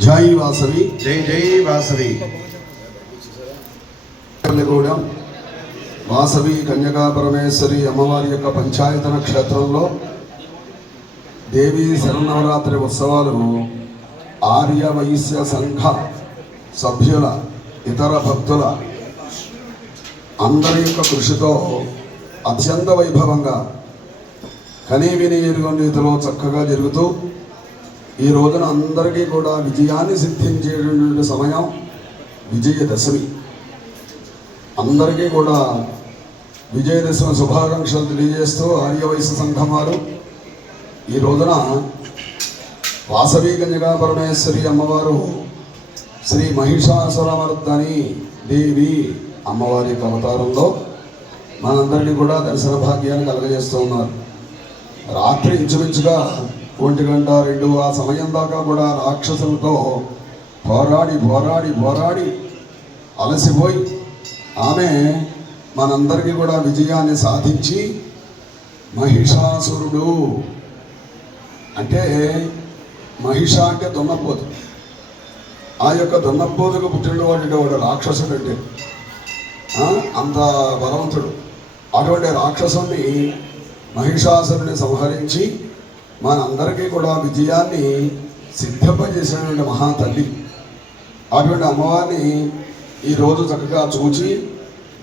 జై వాసవి. జై జై వాసవి. పల్లెగూడెం వాసవి కన్యకా పరమేశ్వరి అమ్మవారి యొక్క పంచాయతన క్షేత్రంలో దేవీ శరన్నవరాత్రి ఉత్సవాలు ఆర్య వైశ్య సంఘ సభ్యుల ఇతర భక్తుల అందరి యొక్క కృషితో అత్యంత వైభవంగా కనీవిని ఎరుగని రీతిలో చక్కగా జరుగుతూ ఈ రోజున అందరికీ కూడా విజయాన్ని సిద్ధించేటటువంటి సమయం విజయదశమి. అందరికీ కూడా విజయదశమి శుభాకాంక్షలు తెలియజేస్తూ ఆర్యవైశ్య సంఘం వారు ఈ రోజున వాసవి కన్యకా పరమేశ్వరి అమ్మవారు శ్రీ మహిషాసురమర్దని దేవి అమ్మవారి యొక్క అవతారంలో మనందరినీ కూడా దర్శన భాగ్యాన్ని కలగజేస్తూ ఉన్నారు. రాత్రి ఇంచుమించుగా ఒంటి గంట రెండు ఆ సమయం దాకా కూడా రాక్షసులతో పోరాడి పోరాడి పోరాడి అలసిపోయి ఆమె మనందరికీ కూడా విజయాన్ని సాధించి మహిషాసురుడు. అంటే మహిష అంటే దున్నపోతు ఆ యొక్క దున్నపోతుకు పుట్టినటువంటి వాడు రాక్షసుడు అంటే అంత బలవంతుడు. అటువంటి రాక్షసుని మహిషాసురుని సంహరించి మనందరికీ కూడా విజయాన్ని సిద్ధింపజేసినటువంటి మహాతల్లి అటువంటి అమ్మవారిని ఈరోజు చక్కగా చూచి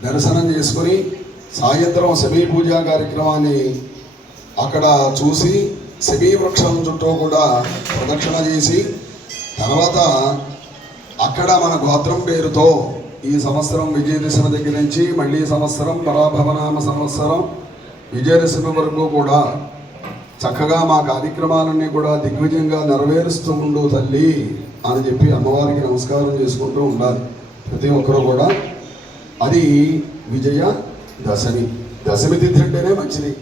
దర్శనం చేసుకుని సాయంత్రం శమీ పూజా కార్యక్రమాన్ని అక్కడ చూసి శమీ వృక్షం చుట్టూ కూడా ప్రదక్షిణ చేసి తర్వాత అక్కడ మన గోత్రం పేరుతో ఈ సంవత్సరం విజయదశమి దగ్గర నుంచి మళ్ళీ సంవత్సరం పరాభవనామ సంవత్సరం విజయదశమి వరకు కూడా చక్కగా మా కార్యక్రమాలన్నీ కూడా దిగ్విజయంగా నెరవేరుస్తూ ఉండు తల్లి అని చెప్పి అమ్మవారికి నమస్కారం చేసుకుంటూ ఉండాలి. ప్రతి ఒక్కరూ కూడా. అది విజయ దశమి. దశమి తిథి అంటేనే మంచిది.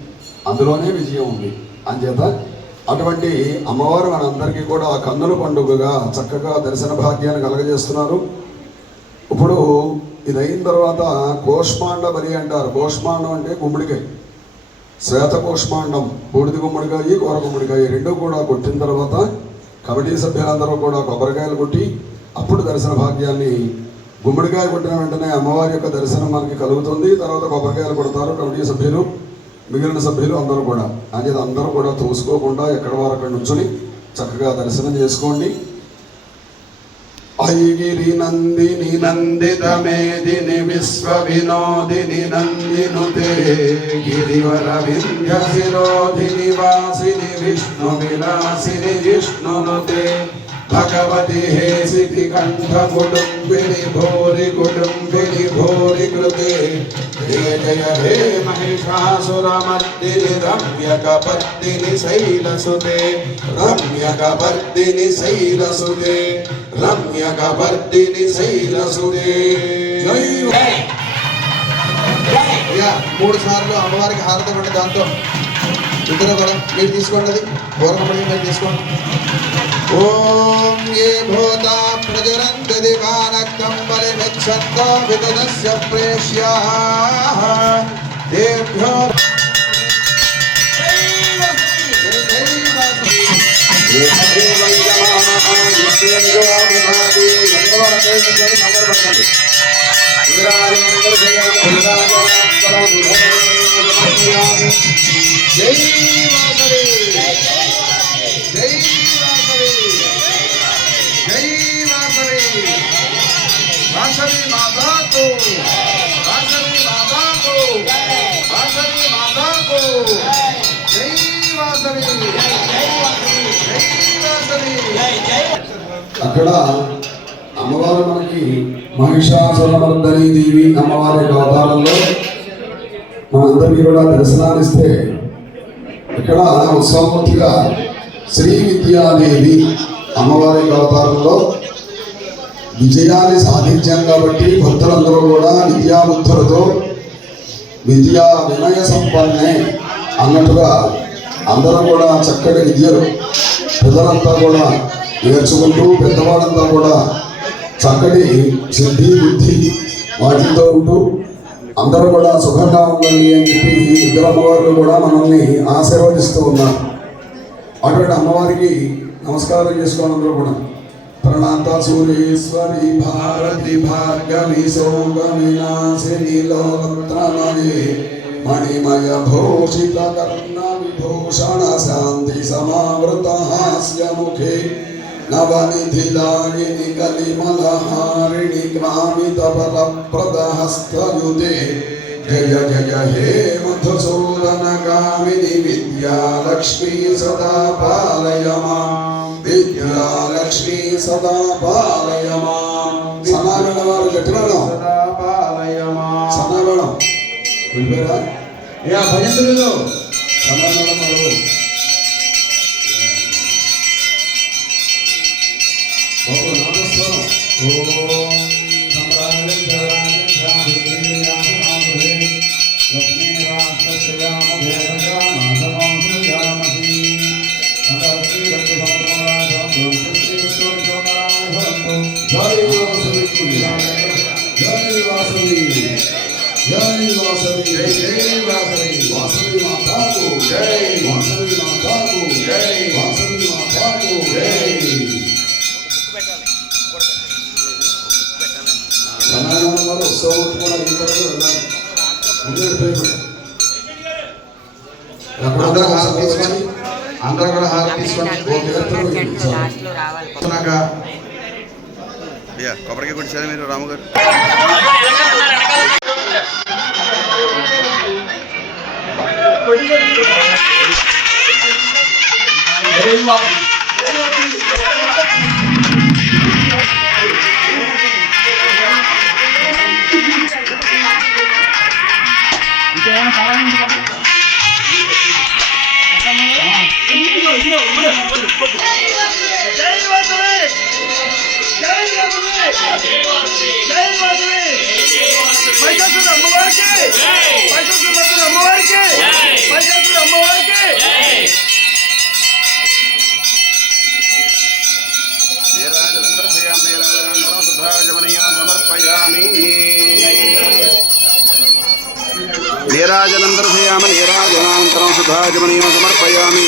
అందులోనే విజయం ఉంది. అంచేత అటువంటి అమ్మవారు మనందరికీ కూడా కన్నుల పండుగగా చక్కగా దర్శన భాగ్యాన్ని కలగజేస్తున్నారు. ఇప్పుడు ఇది అయిన తర్వాత కోష్మాండ బలి అంటారు. కోష్మాండం అంటే గుమ్మడికాయ. శ్వేతకోష్మాండం బూడిద గుమ్మడికాయ కూర గుమ్మడికాయ రెండు కూడా కొట్టిన తర్వాత కమిటీ సభ్యులందరూ కూడా కొబ్బరికాయలు కొట్టి అప్పుడు దర్శన భాగ్యాన్ని గుమ్మడికాయ కొట్టిన వెంటనే అమ్మవారి యొక్క దర్శనం మనకి కలుగుతుంది. తర్వాత కొబ్బరికాయలు కొడతారు కమిటీ సభ్యులు మిగిలిన సభ్యులు అందరూ కూడా. అనేది అందరూ కూడా తోసుకోకుండా ఎక్కడ వారు అక్కడ నుంచుని చక్కగా దర్శనం చేసుకోండి. ఐగిరి నందిని నందిత విశ్వ వినోదిని నందినుతే గిరివర వింధ్య శిరోధిని వాసిని విష్ణు విలాసిని విష్ణునుతే భగవతి హే సిద్ధి కంఠ కుటుంబిని భూరి కుటుంబిని భూరి కృతే హే జయ హే మహిషాసురమర్దిని రమ్యకపర్దిని శైలసుతే రమ్యకపర్దిని శైలసుతే రమ్యకపర్దిని శైలసుతే మూడు సార్లు అమ్మవారికి హారతం ఉండే దాంతో. ఇద్దరు కూడా మీరు తీసుకోండి అది. పూర్వపడి మీరు తీసుకోండి. ఓం ఏ భూత ప్రజరంత దివానక్తం బలిమిచ్చంతో విదదస్య ప్రేష్యా దేభ్యో జై వాసవి జై వాసవి అక్కడ అమ్మవారు మనకి మహిషాసురమర్దని దేవి అమ్మవారి యొక్క అవతారంలో మనందరికీ కూడా దర్శనాన్నిస్తే ఇక్కడ ఉత్సవమూర్తిగా శ్రీ విద్యాదేవి అమ్మవారి యొక్క అవతారంలో విజయాన్ని సాధించాం కాబట్టి భక్తులందరూ కూడా విద్యాబుద్ధులతో విద్యా వినయ సంపన్నే అన్నట్టుగా అందరూ కూడా చక్కటి విద్యలు ప్రజలంతా కూడా నేర్చుకుంటూ పెద్దవాళ్ళంతా కూడా చక్కటి సిద్ధి బుద్ధి వాటితో ఉంటూ అందరూ కూడా సుఖంగా ఉండండి అని చెప్పి ఇద్దరు అమ్మవారు కూడా మనల్ని ఆశీర్వదిస్తూ ఉన్నారు. అటువంటి అమ్మవారికి నమస్కారం చేసుకోవాలి అందరూ కూడా. ప్రణాత సూర్యేశ్వరి భారతి భార్గవి సౌగమినాశిని లోకత్రమయే మణిమయ భూషిత కర్ణ విభూషణ శాంతి సమావృత హాస్య ముఖే నవనిధిలాయిని కలిమలహారిణి క్రామిత ఫలప్రదహస్తయుతే జయ జయ హే మధుసూదన కామిని విద్యాలక్ష్మీ సదా పాలయ మాం విద్యాలక్ష్మీ సదా పాలయ మాం సనాగణ వారు గట్టినాడు సనాగణం వెళ్ళిపోయారా భజంతులు సనాగణం Jai Vasavi, Jai Vasavi, Vasavi Mata Ko, Jai Vasavi. కొబ్బరికాయ కొట్టించారా మీరు రాము గారు నీరాజనందర్శయామి नीराजनम दर्शयाम नीराजनान्तरं सुधाजमनीयं समर्पयामी।